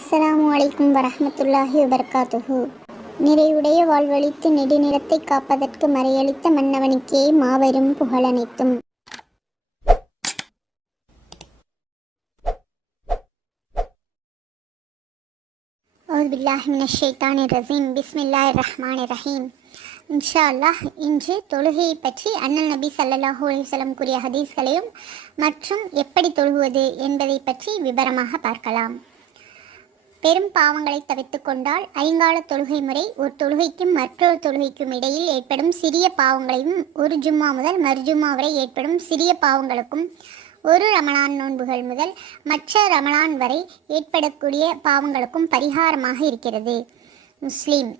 அஸ்ஸலாமு அலைக்கும் வரஹ்மத்துல்லாஹி வபரகாத்துஹு. நிறைவுடைய வாழ்வழித்து நெடுநிறத்தை காப்பதற்கு மறையளித்த மன்னவனுக்கே மாபெரும் புகழனைத்தும். அவுதுபில்லாஹி மினஷ் ஷைத்தானிர் ரஜீம். பிஸ்மில்லாஹிர் ரஹ்மானிர் ரஹீம். இன்ஷா அல்லாஹ் இன்று தொழுகையை பற்றி அண்ணல் நபி ஸல்லல்லாஹு அலைஹி வஸல்லம் கூறிய ஹதீஸ்களையும் மற்றும் எப்படி தொழுகுவது என்பதை பற்றி விவரமாக பார்க்கலாம். பெரும் பாவங்களை தவிர்த்து கொண்டால் ஐங்கால தொழுகை முறை ஒரு தொழுகைக்கும் மற்றொரு தொழுகைக்கும் இடையில் ஏற்படும் சிறிய பாவங்களையும் ஒரு ஜும்மா முதல் மறுஜும்மா வரை ஏற்படும் சிறிய பாவங்களுக்கும் ஒரு ரமலான் நோன்புகள் முதல் மற்ற ரமலான் வரை ஏற்படக்கூடிய பாவங்களுக்கும் பரிகாரமாக இருக்கிறது. முஸ்லீம்.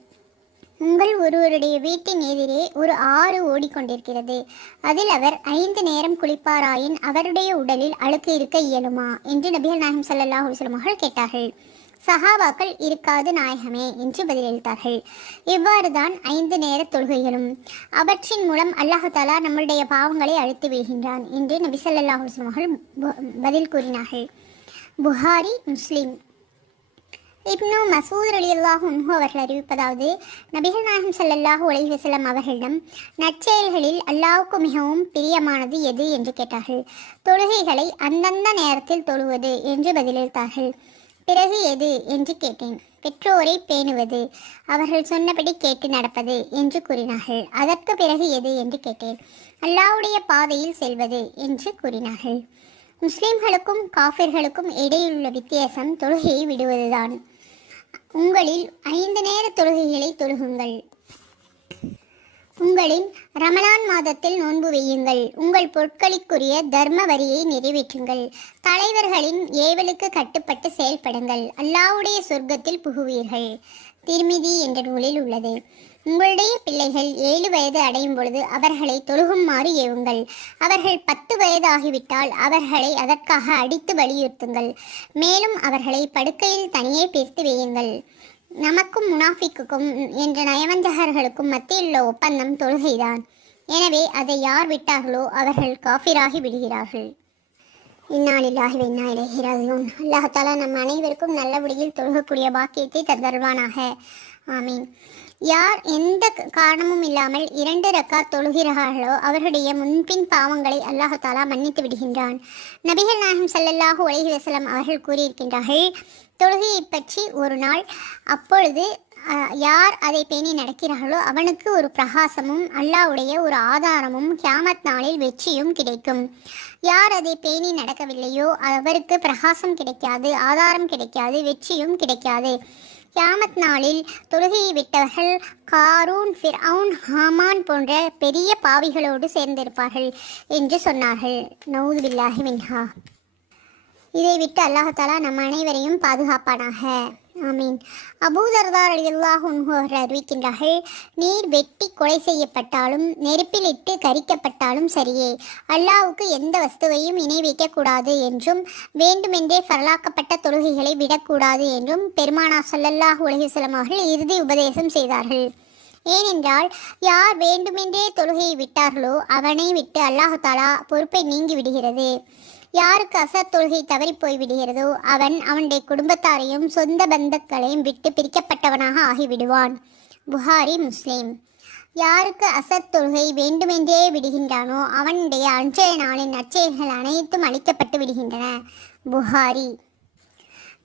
உங்கள் ஒருவருடைய வீட்டின் எதிரே ஒரு ஆறு ஓடிக்கொண்டிருக்கிறது. அதில் அவர் 5 நேரம் குளிப்பாராயின் அவருடைய உடலில் அழுக்கு இருக்க இயலுமா என்று நபிகள் நாயகம் ஸல்லல்லாஹு அலைஹி வஸல்லம் அவர்கள் கேட்டார்கள். சஹாபாக்கள் இருக்காது நாயகமே என்று பதிலளித்தார்கள். இவ்வாறுதான் 5 நேர தொழுகைகளும். அவற்றின் மூலம் அல்லாஹ் தஆலா நம்முடைய பாவங்களை அழித்து விடுகின்றான் என்று நபி ஸல்லல்லாஹு அலைஹி வஸல்லம் அவர்கள் பதில் கூறினார்கள். புகாரி, முஸ்லிம். இப்னு மசூத் ரலியல்லாஹு அன்ஹு அவர்கள் அறிவிப்பதாவது, நபிகள் நாயகம் ஸல்லல்லாஹு அலைஹி வஸல்லம் அவர்களிடம் நற்செயல்களில் அல்லாஹ்வுக்கு மிகவும் பிரியமானது எது என்று கேட்டார்கள். தொழுகைகளை அந்தந்த நேரத்தில் தொழுவது என்று பதிலளித்தார்கள். பிறகு எது என்று கேட்டேன். பெற்றோரை பேணுவது, அவர்கள் சொன்னபடி கேட்டு நடப்பது என்று கூறினார்கள். அதற்கு பிறகு எது என்று கேட்டேன். அல்லாஹ்வுடைய பாதையில் செல்வது என்று கூறினார்கள். முஸ்லிம்களுக்கும் காஃபிர்களுக்கும் இடையிலுள்ள வித்தியாசம் தொழுகையை விடுவதுதான். உங்களில் 5 நேர தொழுகைகளை தொழுகுங்கள். உங்களின் ரமலான் மாதத்தில் நோன்பு வையுங்கள். உங்கள் பொருட்களுக்குரிய தர்ம வரியை நிறைவேற்றுங்கள். தலைவர்களின் ஏவலுக்கு கட்டுப்பட்டு செயல்படுங்கள். அல்லாஹ்வுடைய சொர்க்கத்தில் புகுவீர்கள். திர்மிதி என்ற நூலில் உள்ளது. உங்களுடைய பிள்ளைகள் 7 வயது அடையும் பொழுது அவர்களை தொழுகுமாறு ஏவுங்கள். அவர்கள் 10 வயது ஆகிவிட்டால் அவர்களை அதற்காக அடித்து வலியுறுத்துங்கள். மேலும் அவர்களை படுக்கையில் தனியே பிரித்து வையுங்கள். நமக்கும் முனாஃபிக்குக்கும் என்ற நயவஞ்சகர்களுக்கும் மத்தியில் உள்ள ஒப்பந்தம் தொழுகைதான். எனவே அதை யார் விட்டார்களோ அவர்கள் காஃபிராகி விடுகிறார்கள். இன்னா லில்லாஹி வ இன்னா இலைஹி ராஜிஊன். அல்லாஹ் தஆலா நம் அனைவருக்கும் நல்லபடியில் தொழுகக்கூடிய பாக்கியத்தை தந்தருவானாக. ஆமீன். யார் எந்த காரணமும் இல்லாமல் 2 ரக்காத் தொழுகிறார்களோ அவர்களுடைய முன்பின் பாவங்களை அல்லாஹ் தஆலா மன்னித்து விடுகின்றான். நபிகள் நாயகம் ஸல்லல்லாஹு அலைஹி வஸல்லம் அவர்கள் கூறியிருக்கின்றார்கள், தொழுகையை பற்றி ஒரு நாள், அப்பொழுது யார் அதை பேணி நடக்கிறார்களோ அவனுக்கு ஒரு பிரகாசமும் அல்லாஹ்வுடைய ஒரு ஆதாரமும் கியாமத் நாளில் வெற்றியும் கிடைக்கும். யார் அதை பேணி நடக்கவில்லையோ அவருக்கு பிரகாசம் கிடைக்காது, ஆதாரம் கிடைக்காது, வெற்றியும் கிடைக்காது. கியாமத் நாளில் தொழுகையை விட்டவர்கள் காரூன், ஃபிர்அவுன், ஹாமான் போன்ற பெரிய பாவிகளோடு சேர்ந்திருப்பார்கள் என்று சொன்னார்கள். நவுது பில்லாஹி மின்ஹா. இதை விட்டு அல்லாஹ் தஆலா நம் அனைவரையும் பாதுகாப்பானாக. ஆமீன். அபூ தர்தா ரலியல்லாஹு அன்ஹு அவர்கள் அறிவிக்கின்றார்கள், நீர் வெட்டி கொலை செய்யப்பட்டாலும் நெருப்பில் இட்டு கரிக்கப்பட்டாலும் சரியே, அல்லாஹ்வுக்கு எந்த வஸ்துவையும் இணை வைக்கக்கூடாது என்றும் வேண்டுமென்றே ஃபரலாக்கப்பட்ட தொழுகைகளை விடக்கூடாது என்றும் பெருமானார் ஸல்லல்லாஹு அலைஹி வஸல்லம் அவர்கள் இறுதி உபதேசம் செய்தார்கள். ஏனென்றால் யார் வேண்டுமென்றே தொழுகையை விட்டார்களோ அவனை விட்டு அல்லாஹ் தஆலா பொறுப்பை நீங்கி விடுகிறது. யாருக்கு அசர் தொழுகை தவறி போய்விடுகிறதோ அவன் அவனுடைய குடும்பத்தாரையும் சொந்த பந்தங்களையும் விட்டு பிரிக்கப்பட்டவனாக ஆகிவிடுவான். புகாரி, முஸ்லிம். யாருக்கு அசர் தொழுகை வேண்டுமென்றே விடுகின்றானோ அவனுடைய அன்றைய நாளின் நற்செயல்கள் அனைத்தும் அளிக்கப்பட்டு விடுகின்றன. புகாரி.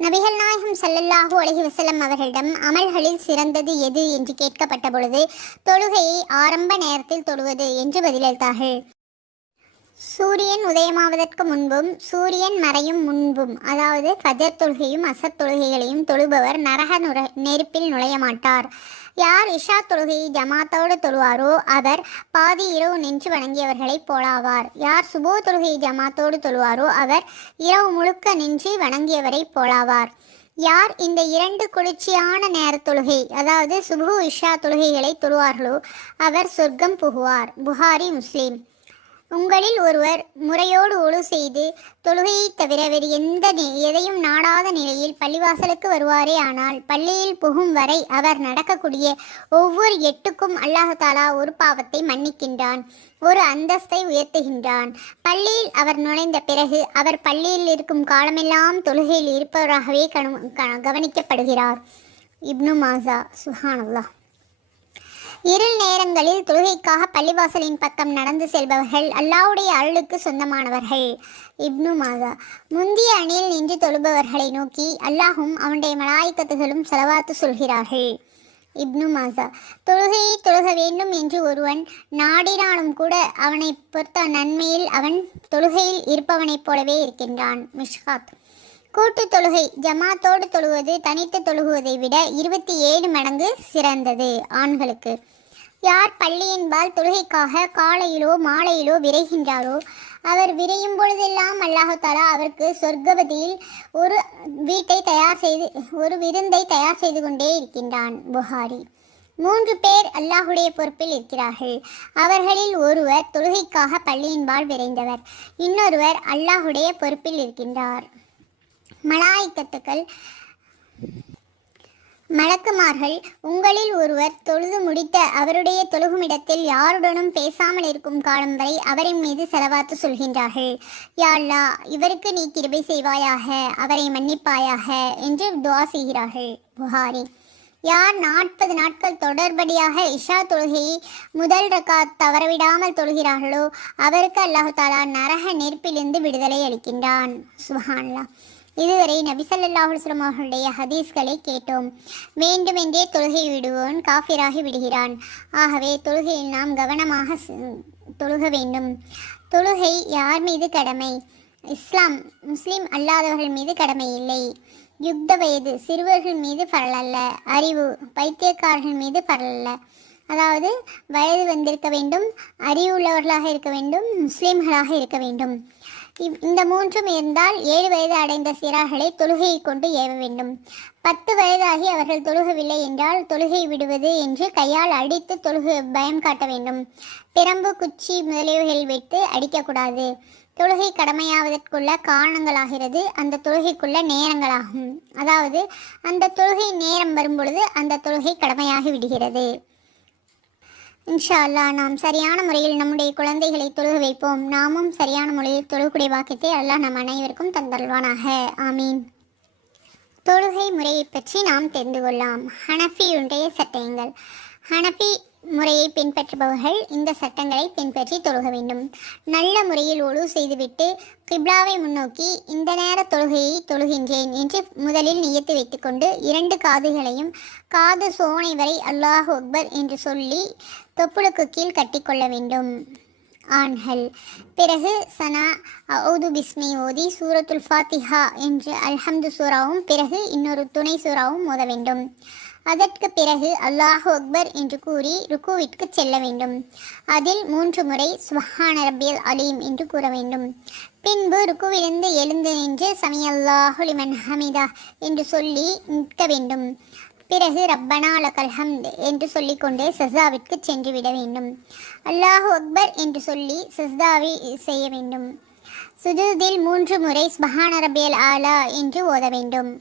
நபிகள் நாயகம் ஸல்லல்லாஹு அலைஹி வஸல்லம் அவர்களிடம் அமல்களில் சிறந்தது எது என்று கேட்கப்பட்ட பொழுது தொழுகையை ஆரம்ப நேரத்தில் தொழுவது என்று பதிலளித்தார்கள். சூரியன் உதயமாவதற்கு முன்பும் சூரியன் மறையும் முன்பும், அதாவது ஃபஜர் தொழுகையும் அசர் தொழுகைகளையும் தொழுபவர் நரக நெருப்பில் நுழைய மாட்டார். யார் இஷா தொழுகையை ஜமாத்தோடு தொழுவாரோ அவர் பாதி இரவு நின்று வணங்கியவர்களைப் போலாவார். யார் சுபோ தொழுகையை ஜமாத்தோடு தொழுவாரோ அவர் இரவு முழுக்க நின்று வணங்கியவரைப் போலாவார். யார் இந்த 2 குளிர்ச்சியான நேர தொழுகை, அதாவது சுபு இஷா தொழுகைகளை தொழுவார்களோ அவர் சொர்க்கம் புகுவார். புகாரி, முஸ்லிம். உங்களில் ஒருவர் முறையோடு ஒழு செய்து தொழுகையை தவிர வேறு எதையும் நாடாத நிலையில் பள்ளிவாசலுக்கு வருவாரே ஆனால் பள்ளியில் புகும் வரை அவர் நடக்கக்கூடிய ஒவ்வொரு எட்டுக்கும் அல்லாஹு தாலா ஒரு பாவத்தை மன்னிக்கின்றான், ஒரு அந்தஸ்தை உயர்த்துகின்றான். பள்ளியில் அவர் நுழைந்த பிறகு அவர் பள்ளியில் இருக்கும் காலமெல்லாம் தொழுகையில் இருப்பவராகவே கவனிக்கப்படுகிறார். இப்னு மாஜா. சுப்ஹானல்லாஹ். இருள் நேரங்களில் தொழுகைக்காக பள்ளிவாசலின் பக்கம் நடந்து செல்பவர்கள் அல்லாஹ்வுடைய அருளுக்கு சொந்தமானவர்கள். இப்னு மாஜா. முந்திய அணியில் நின்று தொழுபவர்களை நோக்கி அல்லாஹும் அவனுடைய மலாயிக்கத்துகளும் ஸலவாத்து சொல்கிறார்கள். இப்னு மாஜா. தொழுகையை தொழுக வேண்டும் என்று ஒருவன் நாடினாலும் கூட அவனை பொறுத்த நன்மையில் அவன் தொழுகையில் இருப்பவனைப் போலவே இருக்கின்றான். மிஷ்காத். கூட்டு தொழுகை ஜமாத்தோடு தொழுவது தனித்து தொழுகுவதை விட 27 மடங்கு சிறந்தது ஆண்களுக்கு. யார் பள்ளியின்பால் தொழுகைக்காக காலையிலோ மாலையிலோ விரைகின்றாரோ அவர் விரையும் பொழுதெல்லாம் அல்லாஹு தாலா அவருக்கு சொர்க்கவதியில் ஒரு விருந்தை தயார் செய்து கொண்டே இருக்கின்றான். புகாரி. 3 பேர் அல்லாஹுடைய பொறுப்பில் இருக்கிறார்கள். அவர்களில் ஒருவர் தொழுகைக்காக பள்ளியின்பால் விரைந்தவர், இன்னொருவர் அல்லாஹுடைய பொறுப்பில் இருக்கின்றார். மலாய்க்கத்துக்கள் மலக்குமார்கள். உங்களில் ஒருவர் தொழுது முடித்த அவருடைய தொழுகுமிடத்தில் யாருடனும் பேசாமல் இருக்கும் காலம் வரை அவரின் மீது ஸலவாத்து சொல்கின்றார்கள். யா அல்லாஹ், இவருக்கு நீ கிருபை செய்வாயாக, அவரை மன்னிப்பாயாக என்று துஆ செய்கிறார்கள். புகாரி. யார் 40 நாட்கள் தொடர்படியாக இஷா தொழுகையை முதல் ரக்காத் தவறவிடாமல் தொழுகிறார்களோ அவருக்கு அல்லாஹு தாலா நரக நெருப்பிலிருந்து விடுதலை அளிக்கின்றான். சுப்ஹானல்லாஹ். இதுவரை நபி ஸல்லல்லாஹு அலைஹி வஸல்லம் அவர்களுடைய ஹதீஸ்களை கேட்டோம். வேண்டுமென்றே தொழுகை விடுவோன் காஃபிராகி விடுகிறான். ஆகவே தொழுகையில் நாம் கவனமாக தொழுக வேண்டும். தொழுகை யார் மீது கடமை? முஸ்லிம் அல்லாதவர்கள் மீது கடமை இல்லை. யுக்த வயது சிறுவர்கள் மீது பரலல்ல. அறிவு பைத்தியக்காரர்கள் மீது பரலல்ல. அதாவது வயது வந்திருக்க வேண்டும், அறிவு உள்ளவர்களாக இருக்க வேண்டும், முஸ்லிம்களாக இருக்க வேண்டும். இந்த 3ம் இருந்தால் 7 வயது அடைந்த சிறார்களை தொழுகையை கொண்டு ஏவ வேண்டும். 10 வயதாகி அவர்கள் தொழுகவில்லை என்றால் தொழுகை விடுவது என்று கையால் அடித்து பயம் காட்ட வேண்டும். பிரம்பு குச்சி முதலியவைகள் வைத்து அடிக்கக்கூடாது. தொழுகை கடமையாவதற்குள்ள காரணங்களாகிறது அந்த தொழுகைக்குள்ள நேரங்களாகும். அதாவது அந்த தொழுகை நேரம் வரும்பொழுது அந்த தொழுகை கடமையாகி விடுகிறது. இன்ஷா அல்லாஹ் நாம் சரியான முறையில் நம்முடைய குழந்தைகளை தொழுக வைப்போம். நாமும் சரியான முறையில் தொழுகக்கூடிய வாக்கியத்தை அல்லாஹ் நம் அனைவருக்கும் தந்தருள்வானாக. ஆமீன். தொழுகை முறையை பற்றி நாம் தெரிந்து கொள்ளலாம். ஹனஃபியுடைய சட்டங்கள். ஹனஃபி முறையை பின்பற்றுபவர்கள் இந்த சட்டங்களை பின்பற்றி தொழுக வேண்டும். நல்ல முறையில் ஒழு செய்துவிட்டு கிப்லாவை முன்னோக்கி இந்த நேர தொழுகையை தொழுகின்றேன் என்று முதலில் நியத்து வைத்துக்கொண்டு 2 காதுகளையும் காது சோனை வரை அல்லாஹு அக்பர் என்று சொல்லி தொப்புளுக்கு கீழ் கட்டிக்கொள்ள வேண்டும் ஆண்கள். பிறகு சனா அவுது பிஸ்மி ஓதி சூரத்துல் ஃபாத்திஹா என்று அல்ஹம்து சூராவும் பிறகு இன்னொரு துணை சூராவும் ஓத வேண்டும். அதற்கு பிறகு அல்லாஹு அக்பர் என்று கூறி ருக்குவிற்கு செல்ல வேண்டும். அதில் 3 முறை சுப்ஹான ரப்பியல் அலீம் என்று கூற வேண்டும். பின்பு ருக்குவிலிருந்து எழுந்து நின்று சமியல்லாஹு லிமன் ஹமிதா என்று சொல்லி நிற்க வேண்டும். பிறகு ரப்பனா லக்கல் ஹம்த் என்று சொல்லிக்கொண்டே சஜ்தாவிற்கு சென்று விட வேண்டும். அல்லாஹு அக்பர் என்று சொல்லி சஜ்தாவை செய்ய வேண்டும். சுஜூதில் 3 முறை சுப்ஹான ரப்பியல் ஆலா என்று ஓத வேண்டும்.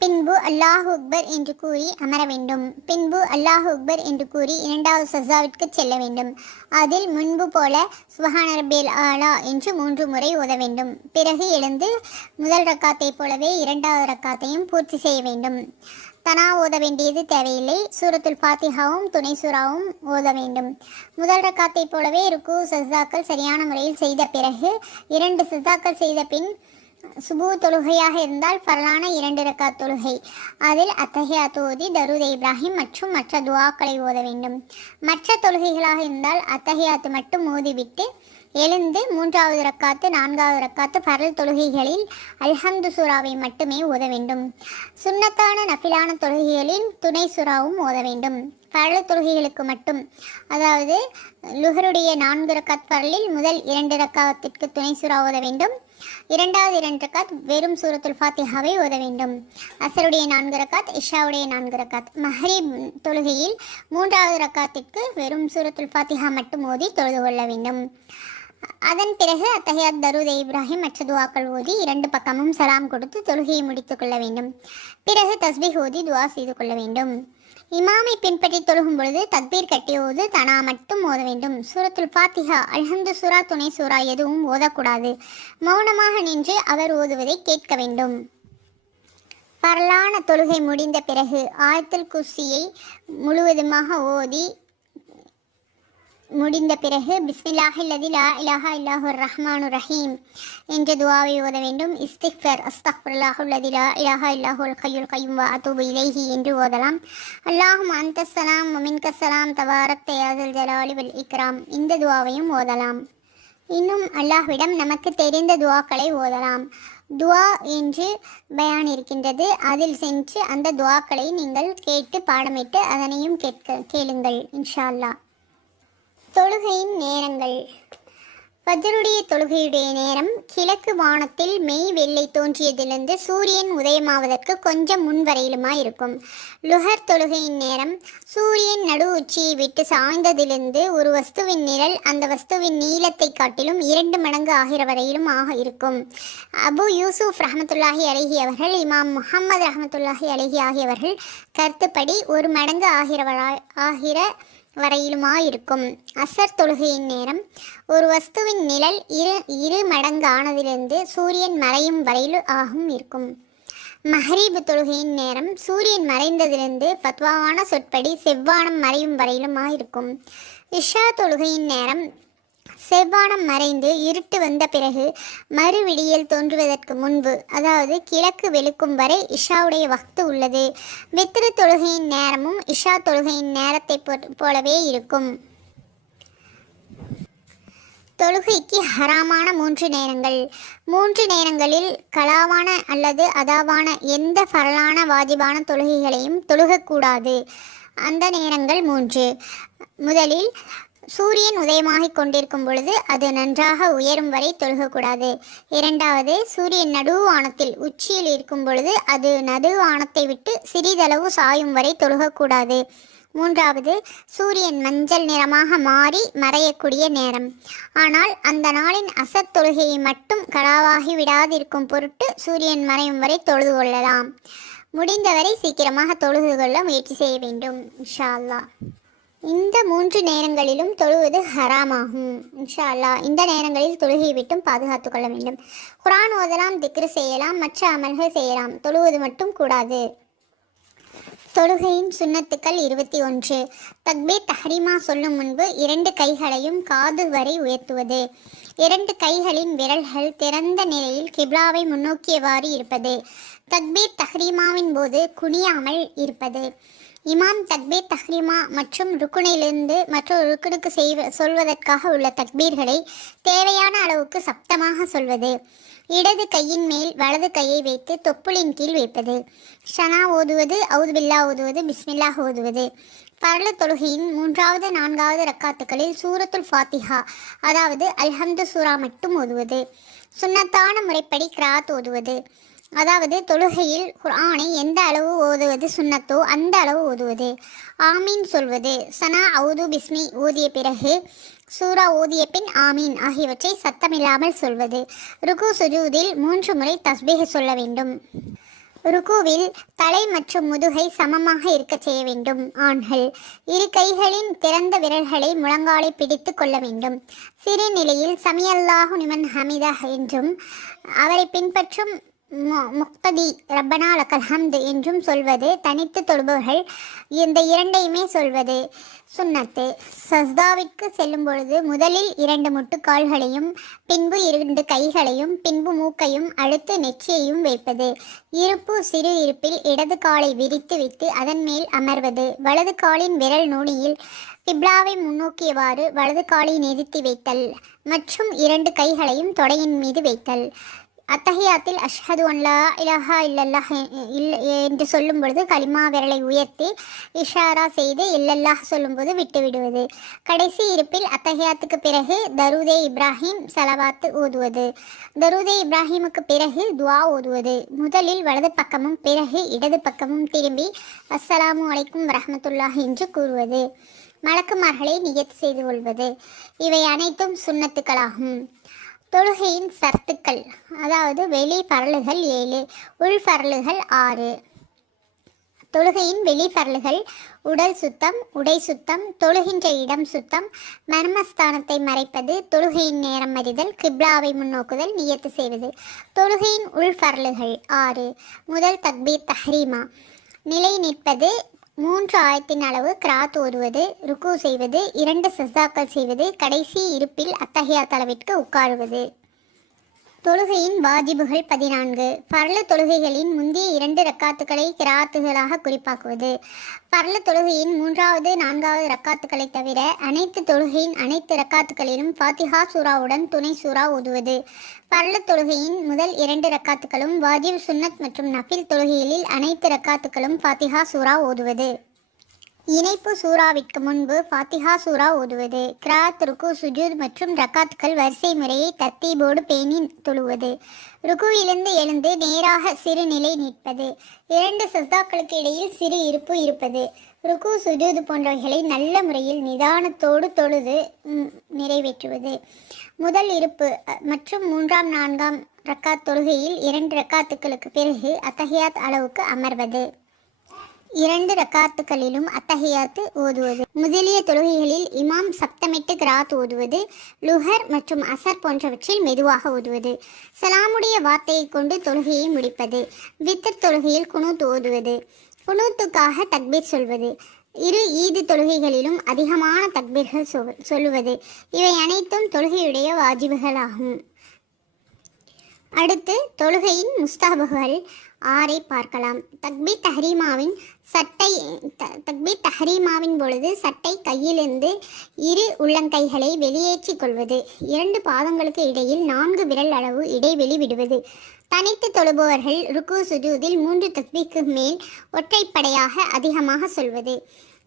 பின்பு அல்லாஹு அக்பர் என்று கூறி அமர வேண்டும். பின்பு அல்லாஹு அக்பர் என்று கூறி 2வது சஜ்தாவிற்கு செல்ல வேண்டும். அதில் முன்பு போல சுப்ஹான ரப்பியல் ஆலா என்று 3 முறை ஓத வேண்டும். பிறகு எழுந்து முதல் ரக்காத்தை போலவே 2வது ரக்காத்தையும் பூர்த்தி செய்ய வேண்டும். தனா ஓத வேண்டியது தேவையில்லை. சூரத்துல் ஃபாத்திஹாவும் துணை சூராவும் ஓத வேண்டும். முதல் ரக்காத்தை போலவே ருக்கு சஜ்தாக்கள் சரியான முறையில் செய்த பிறகு 2 சஜ்தாக்கள் செய்த பின் சுபு தொழுகையாக இருந்தால் பரலான 2 ரக்காத் தொழுகை. அதில் அத்தஹியாத் ஓதி தரூத் இப்ராஹிம் மற்றும் மற்ற துஆக்களை ஓத வேண்டும். மற்ற தொழுகைகளாக இருந்தால் அத்தஹியாத் மட்டும் ஓதிவிட்டு எழுந்து 3வது ரக்காத்து 4வது ரக்காத்து பரல் தொழுகைகளில் அல்ஹம்து சூராவை மட்டுமே ஓத வேண்டும். சுன்னத்தான நஃபிலான தொழுகைகளில் துணை சூராவும் ஓத வேண்டும். பரல் தொழுகைகளுக்கு மட்டும், அதாவது லுஹருடைய 4 ரக்காத் பரலில் முதல் 2 ரக்காத்திற்கு துணை சூரா ஓத வேண்டும். 2வது 2 ரக்காத் வெறும் சூரத்துல் ஃபாத்திஹாவை ஓத வேண்டும். அசருடைய 4 ரக்காத், இஷாவுடைய 4 ரக்காத். மஹ்ரிப் தொழுகையில் 3வது ரக்காத்திற்கு வெறும் சூரத்துல் ஃபாத்திஹா மட்டும் ஓதி தொழுது கொள்ள வேண்டும். அதன் பிறகு அத்தஹியாத், தரூத் இப்ராஹிம் மற்ற துவாக்கள் ஓதி 2 பக்கமும் சலாம் கொடுத்து தொழுகையை முடித்துக் கொள்ள வேண்டும். பிறகு தஸ்பீஹ் ஓதி துவா செய்து கொள்ள வேண்டும். இமாமை பின்பற்றி தொழுகும் பொழுது தக்பீர் கட்டி ஓது தனா மட்டும் ஓத வேண்டும். சூரத்துல் ஃபாத்திஹா, அல்ஹம்து சூரா, துணை சூரா எதுவும் ஓதக்கூடாது. மௌனமாக நின்று அவர் ஓதுவதை கேட்க வேண்டும். பரலான தொழுகை முடிந்த பிறகு ஆயத்துல் குர்சியை முழுவதுமாக ஓதி முடிந்த பிறகு பிஸ்மில்லாஹில்லதி லா இலாஹா இல்லாஹுர் ரஹ்மானுர் ரஹீம் என்ற துவாவை ஓத வேண்டும். இஸ்திக்ஃபர், அஸ்தக்ஃபிருல்லாஹுல்லதி லா இலாஹா இல்லாஹுல் ஹய்யுல் கய்யூம் வ அதூபு இலைஹி என்று ஓதலாம். அல்லாஹும்ம அன்தஸ் ஸலாம் வ மின்கஸ் ஸலாம் தபாரக்த யா ஸல் ஜலாலி வல் இக்ராம் இந்த துவாவையும் ஓதலாம். இன்னும் அல்லாஹ்விடம் நமக்கு தெரிந்த துவாக்களை ஓதலாம். துவா என்று பயான் இருக்கின்றது, அதில் சென்று அந்த துவாக்களை நீங்கள் கேட்டு பாடமிட்டு அதனையும் கேளுங்கள் இன்ஷா அல்லாஹ். தொழுகையின் நேரங்கள். ஃபஜ்ருடைய தொழுகையுடைய நேரம் கிழக்கு வானத்தில் மெய் வெள்ளை தோன்றியதிலிருந்து சூரியன் உதயமாவதற்கு கொஞ்சம் முன்வரையிலுமாயிருக்கும். லுஹர் தொழுகையின் நேரம் சூரியன் நடு உச்சியை விட்டு சாய்ந்ததிலிருந்து ஒரு வஸ்துவின் நிழல் அந்த வஸ்துவின் நீளத்தை காட்டிலும் 2 மடங்கு ஆகிற வரையிலும் இருக்கும். அபு யூசுப் ரஹமத்துல்லாஹி அலைஹி அவர்கள், இமாம் முஹம்மது ரஹமத்துல்லாஹி அலைஹி ஆகியவர்கள் கருத்துப்படி 1 மடங்கு ஆகிற வரையிலுமாயிருக்கும். அசர் தொழுகையின் நேரம் ஒரு வஸ்துவின் நிழல் இரு மடங்கு ஆனதிலிருந்து சூரியன் மறையும் வரையில் இருக்கும். மஹ்ரிப் தொழுகையின் நேரம் சூரியன் மறைந்ததிலிருந்து பத்வாவான சொற்படி செவ்வானம் மறையும் வரையிலுமாயிருக்கும். இஷா தொழுகையின் நேரம் செவ்வானம் மறைந்து இருட்டு வந்த பிறகு மறுவிடியல் தோன்றுவதற்கு முன்பு, அதாவது கிழக்கு வெளுக்கும் வரை இஷாவுடைய வக்து உள்ளது. வித்ரு தொழுகையின் நேரமும் இஷா தொழுகையின் நேரத்தை போலவே இருக்கும். தொழுகைக்கு ஹராமான 3 நேரங்கள். 3 நேரங்களில் கலாவான அல்லது அதாவான எந்த ஃபரலான வாஜிபான தொழுகைகளையும் தொழுகக்கூடாது. அந்த நேரங்கள் 3. முதலில் சூரியன் உதயமாகிக் கொண்டிருக்கும் பொழுது அது நன்றாக உயரும் வரை தொழுகக்கூடாது. 2வது, சூரியன் நடுவானத்தில் உச்சியில் இருக்கும் பொழுது அது நடுவானத்தை விட்டு சிறிதளவு சாயும் வரை தொழுகக்கூடாது. 3வது, சூரியன் மஞ்சள் நிறமாக மாறி மறையக்கூடிய நேரம். ஆனால் அந்த நாளின் அசத் தொழுகையை மட்டும் கலாவாகி விடாதிருக்கும் பொருட்டு சூரியன் மறையும் வரை தொழுது கொள்ளலாம். முடிந்தவரை சீக்கிரமாக தொழுது கொள்ள முயற்சி செய்ய வேண்டும் இன்ஷா அல்லாஹ். இந்த 3 நேரங்களிலும் தொழுவது ஹராமாகும் இன்ஷா அல்லாஹ். இந்த நேரங்களில் தொழுகை விட்டும் பாதுகாத்து கொள்ள வேண்டும். குர்ஆன் ஓதலாம், திக்ரு செய்யலாம், மற்ற அமல்கள் செய்யலாம், தொழுவது மட்டும் கூடாது. தொழுகையின் சுன்னத்துக்கள் 21. தக்பீர் தஹ்ரீமா சொல்லும் முன்பு 2 கைகளையும் காது வரை உயர்த்துவது. 2 கைகளின் விரல்கள் திறந்த நிலையில் கிப்லாவை முன்னோக்கியவாறு இருப்பது. தக்பீர் தஹ்ரீமாவின் போது குனியாமல் இருப்பது. இமாம் தக்பீர் தஹ்ரீமா மற்றும் ருக்குனிலிருந்து மற்றொரு ருக்குனுக்கு சொல்வதற்காக உள்ள தக்பீர்களை தேவையான அளவுக்கு சப்தமாக சொல்வது. இடது கையின் மேல் வலது கையை வைத்து தொப்புளின் கீழ் வைப்பது. ஷனா ஓதுவது, அவுது பில்லா ஓதுவது, பிஸ்மில்லாஹ் ஓதுவது. பரல தொழுகையின் 3வது 4வது ரக்காத்துக்களில் சூரத்துல் ஃபாத்திஹா, அதாவது அல்ஹம்து சூரா மட்டும் ஓதுவது. சுன்னத்தான முறைப்படி கிராத் ஓதுவது, அதாவது தொழுகையில் குர்ஆனை எந்த அளவு ஓதுவது சுன்னத்தோ அந்த அளவு ஓதுவது. ஆமீன் சொல்வது, சனா அவுது பிஸ்மி ஓதிய பிறகு சூரா ஓதிய பின் ஆமீன் ஆகியவற்றை சத்தமில்லாமல் சொல்வது. ருக்கு சுஜூதில் 3 முறை தஸ்பீஹ் சொல்ல வேண்டும். ருக்குவில் தலை மற்றும் முதுகை சமமாக இருக்க செய்ய வேண்டும். ஆண்கள் 2 கைகளின் திறந்த விரல்களை முழங்காலை பிடித்து கொள்ள வேண்டும். சிறு நிலையில் சமியல்லாஹு லிமன் ஹமிதா என்றும் அவரை பின்பற்றும் முக்ததி ரப்பனா லக்கல் ஹம்து என்றும் சொல்வது. தனித்து தொழுபவர்கள் இந்த 2ஐயுமே சொல்வது சுன்னத்து. சஸ்தாவிற்கு செல்லும் பொழுது முதலில் 2 முட்டுக்கால்களையும் பின்பு 2 கைகளையும் பின்பு மூக்கையும் அடுத்து நெற்றியையும் வைப்பது. இருப்பு சிறு இருப்பில் இடது காலை விரித்து வைத்து அதன் மேல் அமர்வது. வலது காலின் விரல் நுனியில் கிப்லாவை முன்னோக்கியவாறு வலது காலை நிறுத்தி வைத்தல் மற்றும் 2 கைகளையும் தொடையின் மீது வைத்தல். அத்தஹியாத்தில் அஷ்ஹது அன் லா இலாஹா இல்லல்லாஹ் என்று சொல்லும் பொழுது கலிமா விரலை உயர்த்தி இஷாரா செய்து இல்லல்லாஹ் சொல்லும்போது விட்டுவிடுவது. கடைசி இருப்பில் அத்தஹியாத்துக்கு பிறகு தரூதே இப்ராஹிம் சலவாத்து ஓதுவது. தரூதே இப்ராஹிமுக்கு பிறகு துவா ஓதுவது. முதலில் வலது பக்கமும் பிறகு இடது பக்கமும் திரும்பி அஸ்ஸலாமு அலைக்கும் வரஹ்மத்துல்லாஹ் என்று கூறுவது. மலக்குமார்களை நியத் செய்து கொள்வது. இவை அனைத்தும் சுன்னத்துக்களாகும். தொழுகையின் சர்த்துக்கள், அதாவது வெளி பரலுகள் 7, உள் பரலுகள் 6. தொழுகையின் வெளிப்பரல்கள்: உடல் சுத்தம், உடை சுத்தம், தொழுகின்ற இடம் சுத்தம், மர்மஸ்தானத்தை மறைப்பது, தொழுகையின் நேரம் அறிதல், கிப்லாவை முன்னோக்குதல், நியத்து செய்வது. தொழுகையின் உள்பரல்கள் 6. முதல் தக்பீர் தஹ்ரீமா, நிலை நிற்பது, 3 ஆயத்தின் அளவு கிராத் ஓதுவது, ருக்கு செய்வது, 2 சஜ்தாக்கள் செய்வது, கடைசி இருப்பில் அத்தஹியாத் அளவிற்கு உட்காருவது. தொழுகையின் வாஜிபுகள் 14. பர்ல தொழுகைகளின் முந்தைய 2 ரக்காத்துக்களை கிராத்துகளாக குறிப்பாக்குவது. பர்ல தொழுகையின் 3வது 4வது ரக்காத்துக்களை தவிர அனைத்து தொழுகையின் அனைத்து ரக்காத்துக்களிலும் ஃபாத்திஹா சூராவுடன் துணை சூரா ஓதுவது. பர்ல தொழுகையின் முதல் 2 ரக்காத்துக்களும் வாஜிப், சுன்னத் மற்றும் நஃபில் தொழுகைகளில் அனைத்து ரக்காத்துக்களும் ஃபாத்திஹா சூரா ஓதுவது. இணைப்பு சூறாவிற்கு முன்பு ஃபாத்திஹா சூரா ஓதுவது. கிராத், ருக்கு, சுஜூத் மற்றும் ரக்காத்துக்கள் வரிசை முறையை தர்த்தீபோடு பேணி தொழுவது. ருக்குவிலிருந்து எழுந்து நேராக சிறு நிலை நிற்பது. 2 சஜ்தாக்களுக்கு இடையில் சிறு இருப்பு இருப்பது. ருக்கு, சுஜூத் போன்றவைகளை நல்ல முறையில் நிதானத்தோடு தொழுது நிறைவேற்றுவது. முதல் இருப்பு மற்றும் 3ஆம் 4ஆம் ரக்காத் தொழுகையில் 2 ரக்காத்துக்களுக்கு பிறகு அத்தஹியாத் அளவுக்கு அமர்வது. 2 ரக்காத்துக்களிலும் அத்தஹியாத்து ஓதுவது. முதலிய தொழுகைகளில் இமாம் சப்தமிட்டு கிராத் ஓதுவது. லுஹர் மற்றும் அசர் போன்றவற்றில் மெதுவாக ஓதுவது. சலாமுடைய வார்த்தையை கொண்டு தொழுகையை முடிப்பது. வித்ர் தொழுகையில் குனூத் ஓதுவது. குனூத்துக்காக தக்பீர் சொல்வது. இரு ஈது தொழுகைகளிலும் அதிகமான தக்பீர்கள் சொல்லுவது. இவை அனைத்தும் தொழுகையுடைய வாஜிபுகளாகும். அடுத்து தொழுகையின் முஸ்தஹபுகள் 6 பார்க்கலாம். தக்பீர் தஹ்ரீமாவின் பொழுது சட்டை கையிலிருந்து 2 உள்ளங்கைகளை வெளியேற்றிக் கொள்வது. 2 பாதங்களுக்கு இடையில் 4 விரல் அளவு இடைவெளி விடுவது. தனித்து தொழுபவர்கள் ருக்கு சுஜூதில் 3 தக்பீருக்கு மேல் ஒற்றைப்படையாக அதிகமாக சொல்வது.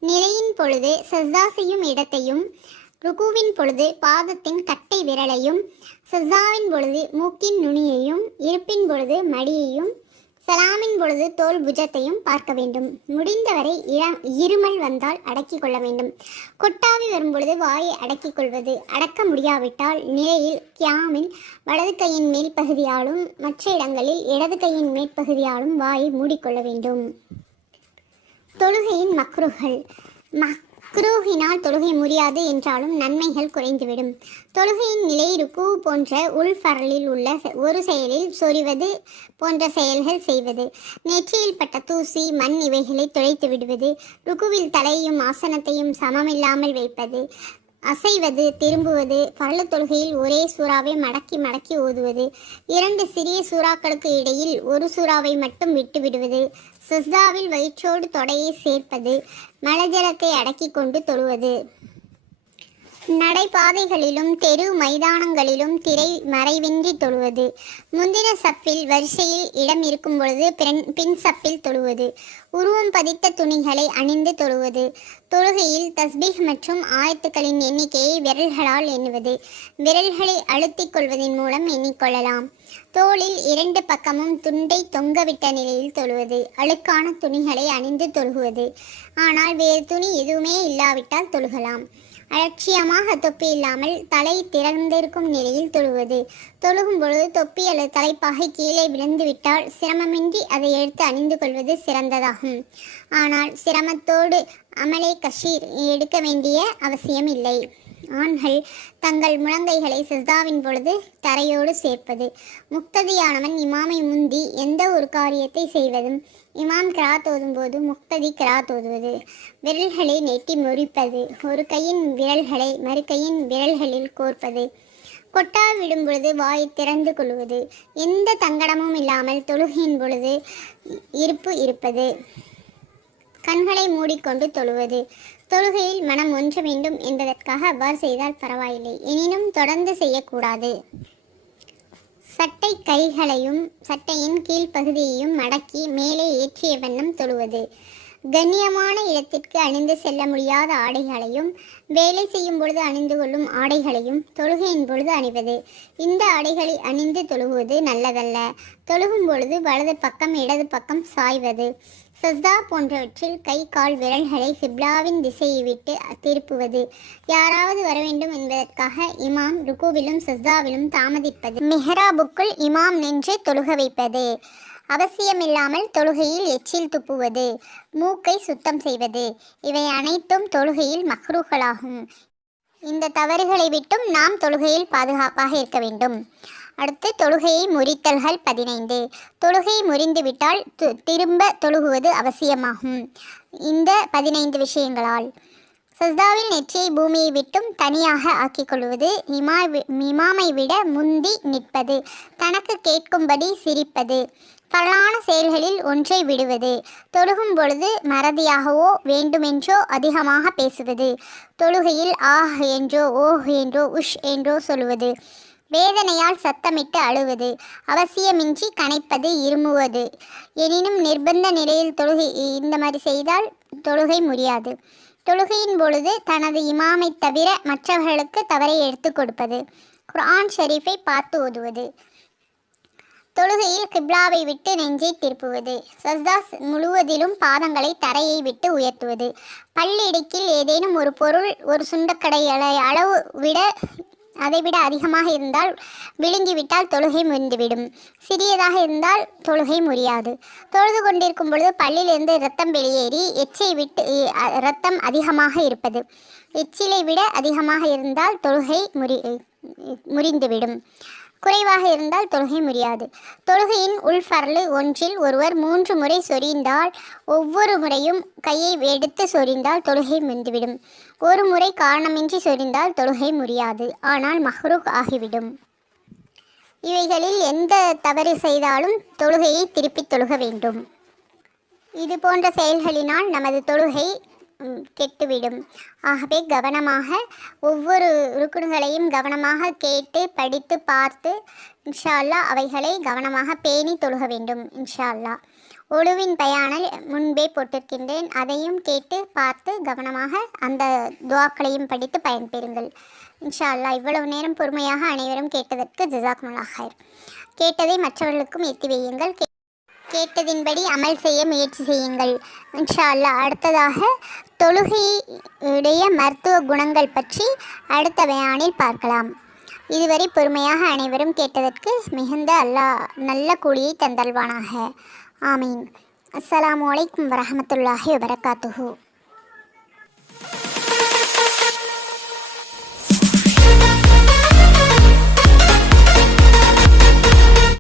நிலையின் பொழுது சஜ்தா செய்யும் இடத்தையும், ருக்குவின் பொழுது பாதத்தின் கட்டை விரலையும், சஜ்தாவின் பொழுது மூக்கின் நுனியையும், இருப்பின் பொழுது மடியையும், சலாமின் பொழுது தோல் புஜத்தையும் பார்க்க வேண்டும். முடிந்தவரை இருமல் வந்தால் அடக்கிக் கொள்ள வேண்டும். கொட்டாவி வரும்பொழுது வாயை அடக்கிக் கொள்வது. அடக்க முடியாவிட்டால் நிலையில் கியாமில் வலது கையின் மேல் பகுதியாலும் மற்ற இடங்களில் இடது கையின் மேற்பகுதியாலும் வாயை மூடிக்கொள்ள வேண்டும். தொழுகையின் மக்ருஹ்கள். மக்ரூஹினால் தொழுகை முடியாது என்றாலும் நன்மைகள் குறைந்துவிடும். தொழுகையின் நிலை ருக்கு போன்ற உள் ஃபரலில் உள்ள ஒரு செயலில் சொறிவது போன்ற செயல்கள் செய்வது. நெற்றியில் பட்ட தூசி, மண் இவைகளை துடைத்து விடுவது. ருக்குவில் தலையையும் ஆசனத்தையும் சமமில்லாமல் வைப்பது. அசைவது, திரும்புவது. பரல தொழுகையில் ஒரே சூறாவை மடக்கி மடக்கி ஓதுவது. 2 சிறிய சூறாக்களுக்கு இடையில் ஒரு சூறாவை மட்டும் விட்டு விடுவது. சஜ்தாவில் வயிற்றோடு தொடையை சேர்ப்பது. மலஜலத்தை அடக்கி கொண்டு தொழுவது. நடைபாதைகளிலும் தெரு மைதானங்களிலும் திரை மறைவின்றி தொழுவது. முந்தின சப்பில் வரிசையில் இடம் இருக்கும் பொழுது பின் சப்பில் தொழுவது. உருவம் பதித்த துணிகளை அணிந்து தொழுவது. தொழுகையில் தஸ்பீஹ் மற்றும் ஆயத்துக்களின் எண்ணிக்கையை விரல்களால் எண்ணுவது. விரல்களை அழுத்திக் கொள்வதன் மூலம் எண்ணிக்கொள்ளலாம். தோளில் 2 பக்கமும் துண்டை தொங்கவிட்ட நிலையில் தொழுவது. அழுக்கான துணிகளை அணிந்து தொழுகுவது. ஆனால் வேறு துணி எதுவுமே இல்லாவிட்டால் தொழுகலாம். அலட்சியமாக தொப்பி இல்லாமல் தலை திறந்திருக்கும் நிலையில் தொழுவது. தொழுகும் பொழுது தொப்பி அல்லது தலைப்பாகை கீழே விழுந்து விட்டால் சிரமமின்றி அதை எடுத்து அணிந்து கொள்வது சிறந்ததாகும். ஆனால் சிரமத்தோடு அமலே கஷீர் எடுக்க வேண்டிய அவசியம் இல்லை. ஆண்கள் தங்கள் முழங்கைகளை சஜ்தாவின் பொழுது தரையோடு சேர்ப்பது. முக்ததியானவன் இமாமை முந்தி எந்த ஒரு காரியத்தை செய்வதும் இமாம் கிராத் ஓதும்போது முக்ததி கிராத் ஓதுவது. விரல்களை நெட்டி முறிப்பது. ஒரு கையின் விரல்களை மறு கையின் விரல்களில் கோர்ப்பது. கொட்டா விடும் பொழுது வாயை திறந்து கொள்வது. எந்த தங்கடமும் இல்லாமல் தொழுகையின் பொழுது இருப்பு இருப்பது. கண்களை மூடிக்கொண்டு தொழுவது. தொழுகையில் மனம் ஒன்ற வேண்டும் என்பதற்காக அவ்வாறு செய்தால் பரவாயில்லை, எனினும் தொடர்ந்து செய்யக்கூடாது. சட்டை கைகளையும் சட்டையின் கீழ்ப்பகுதியையும் மடக்கி மேலே ஏற்றிய வண்ணம் தொழுவது. கண்ணியமான இடத்திற்கு அணிந்து செல்ல முடியாத ஆடைகளையும் வேலை செய்யும் பொழுது அணிந்து கொள்ளும் ஆடைகளையும் தொழுகையின் பொழுது அணிவது. இந்த ஆடைகளை அணிந்து தொழுகுவது நல்லதல்ல. தொழுகும் பொழுது வலது பக்கம் இடது பக்கம் சாய்வது, சஸ்தா போன்றவற்றில் கை கால் விரல்களை ஹிப்லாவின் திசையை விட்டு திருப்புவது, யாராவது வர வேண்டும் என்பதற்காக இமாம் ருக்குவிலும் சஸ்தாவிலும் தாமதிப்பது, மெஹ்ராபுக்குள் இமாம் நின்று தொழுக வைப்பது, அவசியமில்லாமல் தொழுகையில் எச்சில் துப்புவது, மூக்கை சுத்தம் செய்வது, இவை அனைத்தும் தொழுகையில் மக்ரூஹ்களாகும். இந்த தவறுகளை விட்டும் நாம் தொழுகையில் பாதுகாப்பாக இருக்க வேண்டும். அடுத்து தொழுகையை முறித்தல்கள் 15. தொழுகை முறிந்துவிட்டால் திரும்ப தொழுகுவது அவசியமாகும். இந்த 15 விஷயங்களால் சஸ்தாவில் நெற்றியை பூமியை விட்டும் தனியாக ஆக்கிக்கொள்வது, இமாமை விட முந்தி நிற்பது, தனக்கு கேட்கும்படி சிரிப்பது, பரலான செயல்களில் ஒன்றை விடுவது, தொழுகும் பொழுது மறதியாகவோ வேண்டுமென்றோ அதிகமாக பேசுவது, தொழுகையில் ஆஹ் என்றோ ஓஹ் என்றோ உஷ் என்றோ சொல்வது, வேதனையால் சத்தமிட்டு அழுவது, அவசியமின்றி கனைப்பது, இருமுவது. எனினும் நிர்பந்த நிலையில் தொழுகை இந்த மாதிரி செய்தால் தொழுகை முடியாது. தொழுகையின் பொழுது தனது இமாமை தவிர மற்றவர்களுக்கு தவறை எடுத்து கொடுப்பது, குர்ஆன் ஷரீஃபை பார்த்து ஓதுவது, தொழுகையில் கிப்லாவை விட்டு நெஞ்சை திருப்புவது, சஸ்தா முழுவதிலும் பாதங்களை தரையை விட்டு உயர்த்துவது, பல்லிடுக்கில் ஏதேனும் ஒரு பொருள் ஒரு சுண்டக்கடை அளவு அதைவிட அதிகமாக இருந்தால் விழுங்கிவிட்டால் தொழுகை முறிந்துவிடும். சிறியதாக இருந்தால் தொழுகை முறியாது. தொழுது கொண்டிருக்கும் பொழுது பல்லிலிருந்து இரத்தம் வெளியேறி எச்சை விட்டு இரத்தம் அதிகமாக இருப்பது, எச்சிலை விட அதிகமாக இருந்தால் தொழுகை முறிந்துவிடும். குறைவாக இருந்தால் தொழுகை முடியாது. தொழுகையின் உள்ஃபர்லு ஒன்றில் ஒருவர் 3 முறை சொரிந்தால் ஒவ்வொரு முறையும் கையை எடுத்து சொரிந்தால் தொழுகை முறிந்துவிடும். ஒரு முறை காரணமின்றி சொரிந்தால் தொழுகை முடியாது, ஆனால் மஹ்ரூக் ஆகிவிடும். இவைகளில் எந்த தவறு செய்தாலும் தொழுகையை திருப்பி தொழுக வேண்டும். இது போன்ற செயல்களினால் நமது தொழுகை கெட்டுவிடும். ஆகவே கவனமாக ஒவ்வொரு ருக்குன்களையும் கவனமாக கேட்டு படித்து பார்த்து இன்ஷா அல்லாஹ் அவைகளை கவனமாக பேணி தொழுக வேண்டும். இன்ஷா அல்லாஹ் ஒழுவின் பயானை முன்பே போட்டிருக்கின்றேன், அதையும் கேட்டு பார்த்து கவனமாக அந்த துஆக்களையும் படித்து பயன்பெறுங்கள். இன்ஷா அல்லாஹ் இவ்வளவு நேரம் பொறுமையாக அனைவரும் கேட்டதற்கு ஜஸாக்குமுல்லாஹ் ஹைர். கேட்டதை மற்றவர்களுக்கும் எத்தி வையுங்கள். கேட்டதின்படி அமல் செய்ய முயற்சி செய்யுங்கள். இன்ஷா அல்லாஹ் அடுத்ததாக தொழுகையுடைய மருத்துவ குணங்கள் பற்றி அடுத்த பயானில் பார்க்கலாம். இதுவரை பொறுமையாக அனைவரும் கேட்டதற்கு மிகுந்த அல்லாஹ் நல்ல கூலியை தந்தல்வானாக. ஆமீன். அஸ்ஸலாமு அலைக்கும் வரஹ்மத்துல்லாஹி வபரகாத்துஹு.